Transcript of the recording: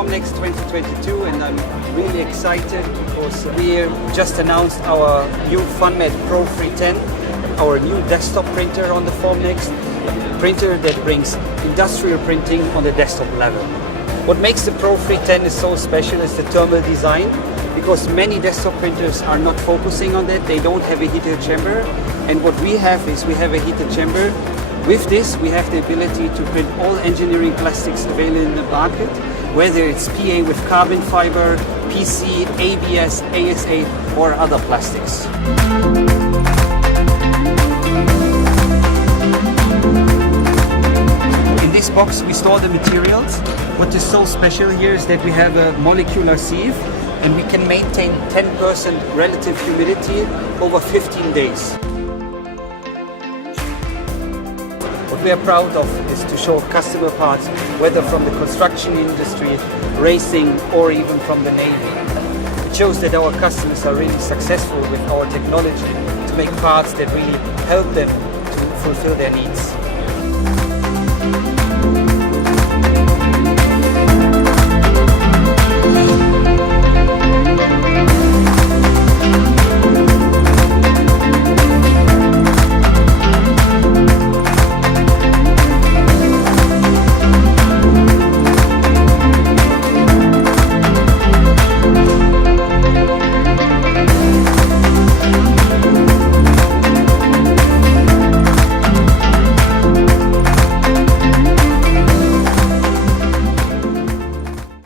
Formnext 2022, and I'm really excited because we just announced our new Formnext Pro 310, our new desktop printer on the Formnext, a printer that brings industrial printing on the desktop level. What makes the Pro 310 is so special is the thermal design, because many desktop printers are not focusing on that. They don't have a heated chamber, and what we have is we have a heated chamber. With this, we have the ability to print all engineering plastics available in the market, whether it's PA with carbon fiber, PC, ABS, ASA, or other plastics. In this box, we store the materials. What is so special here is that we have a molecular sieve, and we can maintain 10% relative humidity over 15 days. What we are proud of is to show customer parts, whether from the construction industry, racing, or even from the Navy. It shows that our customers are really successful with our technology to make parts that really help them to fulfill their needs.